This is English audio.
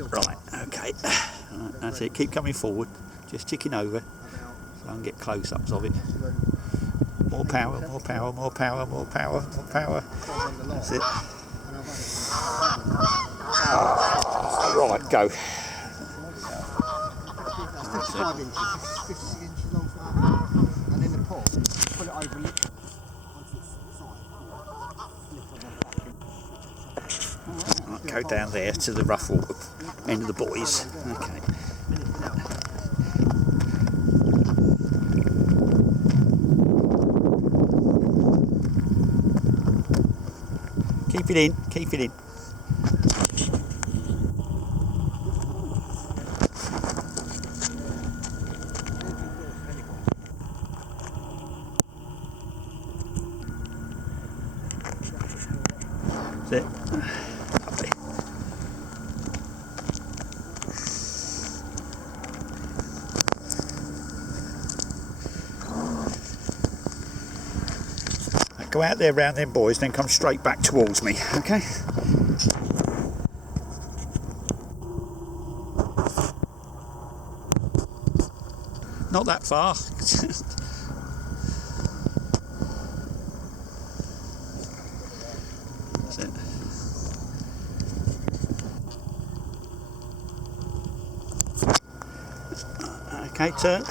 Right, okay. Right, that's it. Keep coming forward. Just ticking over so I can get close-ups of it. More power, more power, more power, more power, more power. That's it. Right, go. 55 inches, 50 inches long, and in the pot, put it over onto its side. Right, go down there to the rough water end of the buoys. Okay. Keep it in, keep it in. That's it. Lovely. Go out there round them buoys, then come straight back towards me, okay? Not that far. That's it. Okay, turn.